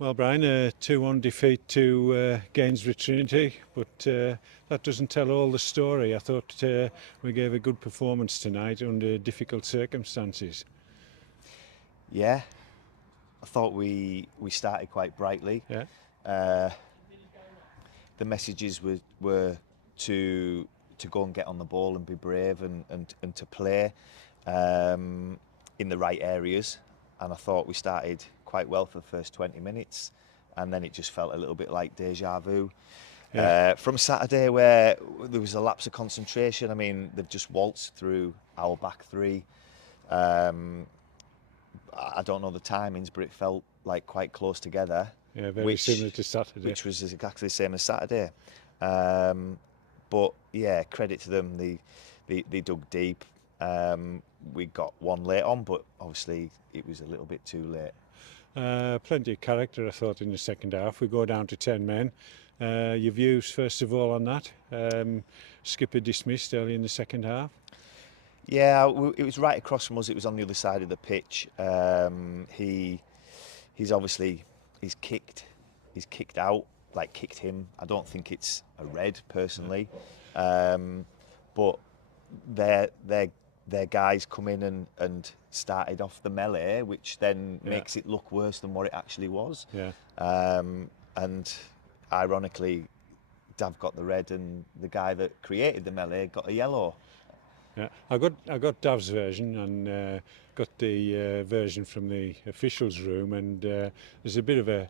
Well, Brian, a 2-1 defeat to Gainsborough Trinity, but that doesn't tell all the story. I thought we gave a good performance tonight under difficult circumstances. Yeah, I thought we started quite brightly. Yeah, Uh, the messages were to go and get on the ball and be brave and to play in the right areas. And I thought we started quite well for the first 20 minutes, and then it just felt a little bit like deja vu. yeah. From Saturday, where there was a lapse of concentration. I mean, they've just waltzed through our back three. Um, I don't know the timings, but it felt like quite close together. Yeah, very which similar to Saturday. which was exactly the same as Saturday. Um, but yeah, credit to them. They dug deep. We got one late on, but obviously it was a little bit too late. Plenty of character, I thought, in the second half. We go down to 10 men. Your views, first of all, on that? Skipper dismissed early in the second half. Yeah, it was right across from us. It was on the other side of the pitch. He's obviously he's kicked out, like kicked him. I don't think it's a red personally, but their guys come in and started off the melee, which then makes it look worse than what it actually was. Yeah. And ironically, Dav got the red, and the guy that created the melee got a yellow. Yeah, I got Dav's version and got the version from the officials' room, and there's a bit of a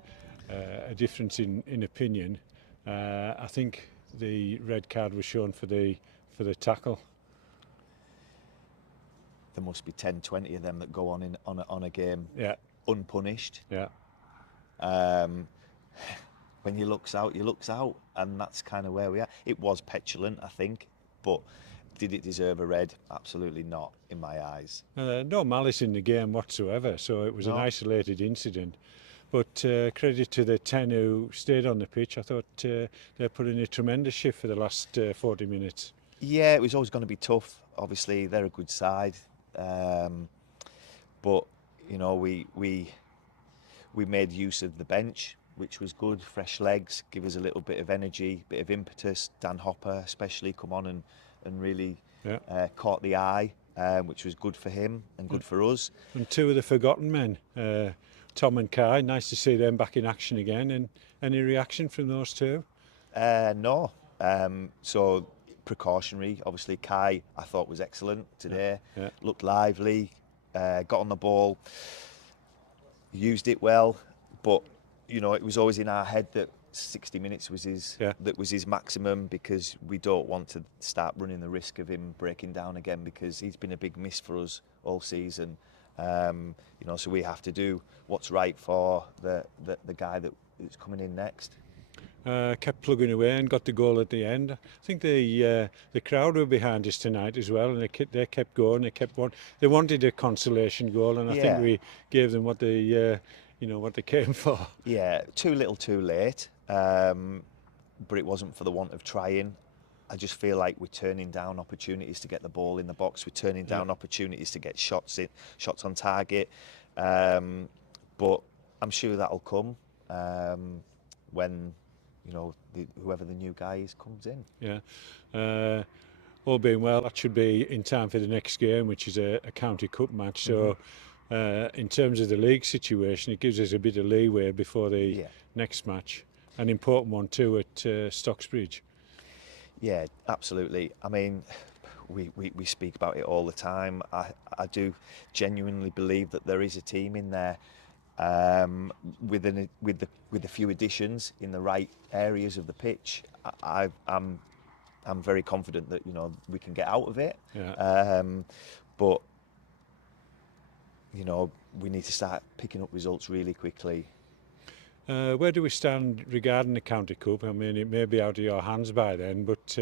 difference in opinion. I think the red card was shown for the tackle. There must be 10, 20 of them that go on a game unpunished. Yeah. When you looks out, and that's kind of where we are. It was petulant, I think, but did it deserve a red? Absolutely not, in my eyes. No malice in the game whatsoever, so it was an isolated incident. But credit to the 10 who stayed on the pitch. I thought they put in a tremendous shift for the last 40 minutes. Yeah, it was always going to be tough. Obviously, they're a good side, but you know we made use of the bench, which was good. Fresh legs, give us a little bit of energy, bit of impetus. Dan Hopper especially come on and really caught the eye, which was good for him and good for us. And two of the forgotten men, Tom and Kai, nice to see them back in action again. And any reaction from those two? No. So precautionary. Obviously, Kai I thought was excellent today. Looked lively, got on the ball, used it well. But you know, it was always in our head that 60 minutes was his maximum, because we don't want to start running the risk of him breaking down again, because he's been a big miss for us all season. You know, so we have to do what's right for the guy that's coming in next. Kept plugging away and got the goal at the end. I think the crowd were behind us tonight as well, and they kept going. They wanted a consolation goal, and I think we gave them what they what they came for. Yeah, too little, too late. But it wasn't for the want of trying. I just feel like we're turning down opportunities to get the ball in the box. We're turning down opportunities to get shots on target. But I'm sure that'll come when whoever the new guy is comes in. Yeah. All being well, that should be in time for the next game, which is a county cup match. So in terms of the league situation, it gives us a bit of leeway before the next match. An important one too at Stocksbridge. Yeah, absolutely. I mean, we speak about it all the time. I do genuinely believe that there is a team in there with a few additions in the right areas of the pitch. I'm very confident that we can get out of it. But we need to start picking up results really quickly. Where do we stand regarding the County Cup? I mean, it may be out of your hands by then, but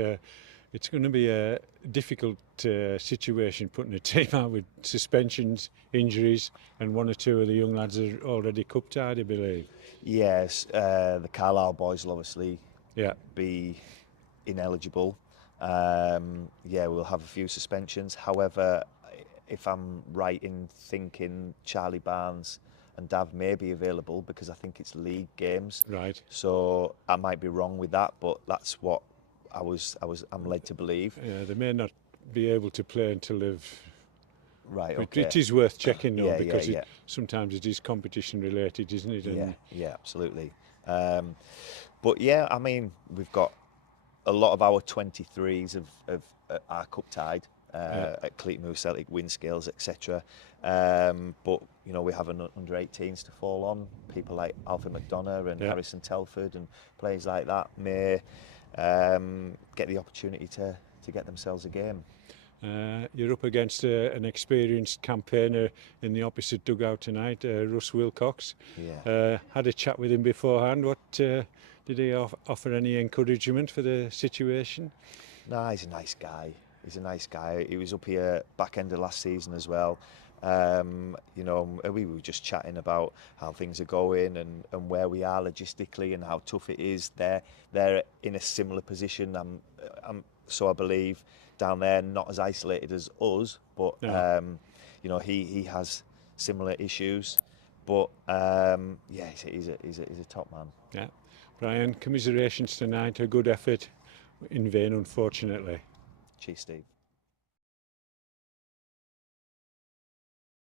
it's going to be a difficult situation putting a team out with suspensions, injuries, and one or two of the young lads are already cup tied, I believe. Yes, the Carlisle boys will obviously be ineligible. We'll have a few suspensions. However, if I'm right in thinking, Charlie Barnes and Dav may be available because I think it's league games. Right. So I might be wrong with that, but that's what I'm led to believe. Yeah, they may not be able to play until they've. Right. But Okay. it is worth checking though, Yeah, because yeah. sometimes it is competition related, isn't it? And Yeah, absolutely. But yeah, I mean, we've got a lot of our 23s of our cup tied at Cleatmoor, Celtic, Windscales, etc. But you know, we have under 18s to fall on. People like Alfred McDonough and Harrison Telford and players like that may get the opportunity to get themselves a game. You're up against an experienced campaigner in the opposite dugout tonight, Russ Wilcox. Yeah. Had a chat with him beforehand. What did he offer any encouragement for the situation? No, he's a nice guy. He's a nice guy. He was up here back end of last season as well. You know, we were just chatting about how things are going and where we are logistically and how tough it is. They're in a similar position. So I believe down there, not as isolated as us, but you know, he has similar issues. But yeah, he's a top man. Yeah, Brian, commiserations tonight. A good effort, in vain, unfortunately. Cheers, Steve.